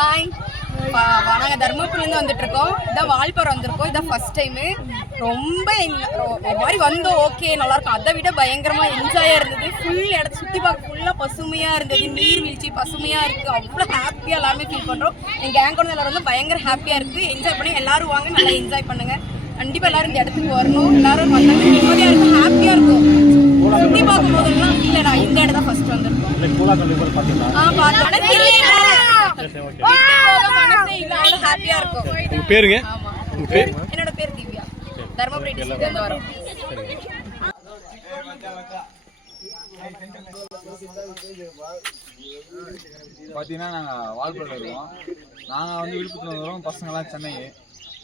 Hi, நாங்கள் தர்மபுரிலேருந்து வந்துட்டு இருக்கோம். இதான் வால்பாறை வந்திருக்கோம். இதான் ஃபர்ஸ்ட் டைமு. ரொம்ப ஒரு மாதிரி வந்தோம். ஓகே, நல்லா இருக்கும். அதை விட பயங்கரமாக என்ஜாயாக இருந்தது. ஃபுல் இடத்த சுற்றி பார்க்க ஃபுல்லாக பசுமையாக இருந்தது. நீர்வீழ்ச்சி பசுமையாக இருக்குது. அவ்வளோ ஹாப்பியாக எல்லாருமே ஃபீல் பண்ணுறோம். என் கேங் கூட எல்லாரும் வந்து பயங்கர ஹாப்பியாக இருக்குது. என்ஜாய் பண்ணி எல்லாரும் வாங்க, நல்லா என்ஜாய் பண்ணுங்க. கண்டிப்பாக எல்லாரும் இந்த இடத்துக்கு வரணும். எல்லாரும் வந்தாங்க நிம்மதியாக இருக்கும், ஹாப்பியாக இருக்கும். சுற்றி பார்க்கும் போதெல்லாம் இல்லை, நான் இந்த இடம் தான் ஃபர்ஸ்ட் வந்திருக்கோம். பேருங்க? என்னோட பேர் திவ்யா. தர்மபுரி டிஸ்ட்ரிக்ட்ல இருந்து வரோம். பார்த்தீங்கன்னா நாங்கள் வால்பாறையில் இருக்கோம். நாங்கள் வந்து விழுப்புரத்தில் வரோம். பசங்கள்லாம் சென்னை.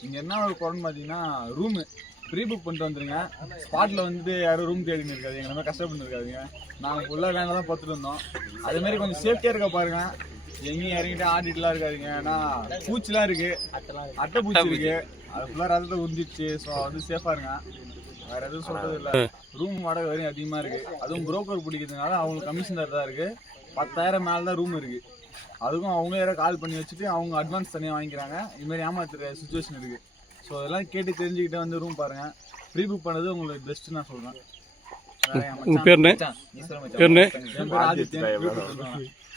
இங்கே என்ன ஒரு குறைன்னு பார்த்தீங்கன்னா ரூமு ப்ரீ புக் பண்ணிட்டு வந்துருங்க. ஸ்பாட்டில் வந்து யாரும் ரூம் தேடின்னு இருக்காது. எங்களை மாதிரி கஷ்டப்பட்டு இருக்காதுங்க. நாங்கள் ஃபுல்லாக வேனில் தான் பார்த்துட்டு இருந்தோம். அதேமாதிரி கொஞ்சம் சேஃப்டியாக இருக்க பாருங்க. எங்கேயும் இறங்கிட்டு ஆடிட்டுலாம் இருக்காதுங்க. ஏன்னா பூச்சிலாம் இருக்குது, அட்டை பூச்சி இருக்குது. அது ஃபுல்லாக ரத்தத்தை உந்திச்சு. ஸோ வந்து சேஃபாக இருங்க. வேறு எதுவும் சொல்கிறது இல்லை. ரூம் வாடகை வரையும் அதிகமாக இருக்குது. அதுவும் புரோக்கர் பிடிக்கிறதுனால அவங்களுக்கு கமிஷன் தான் இருக்குது. 10,000 மேலே தான் ரூம் இருக்குது. அதுக்கும் அவங்களே யாராவது கால் பண்ணி வச்சுட்டு அவங்க அட்வான்ஸ் தனியாக வாங்கிக்கிறாங்க. இதுமாதிரி ஏமாத்துற சுச்சுவேஷன் இருக்குது. ஸோ அதெல்லாம் கேட்டு தெரிஞ்சுக்கிட்டு வந்து ரூம் பாருங்கள். ப்ரீ புக் பண்ணது உங்களுக்கு பெஸ்ட்டு நான் சொல்கிறேன். பேர் என்ன? ஆதித்யன்.